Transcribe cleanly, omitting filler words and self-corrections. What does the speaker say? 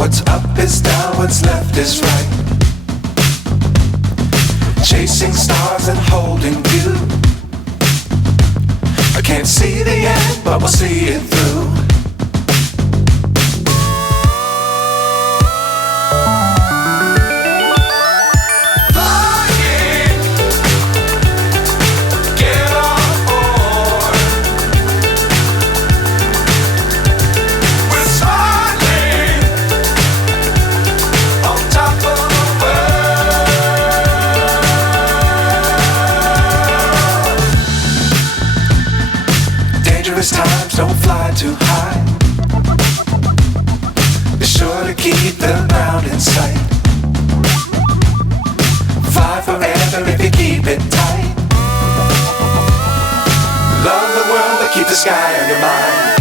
What's up is down, what's left is right. Chasing stars and holding you. I can't see the end, but we'll see it through. Times don't fly too high. Be sure to keep the ground in sight. Fly forever if you keep it tight. Love the world but keep the sky on your mind.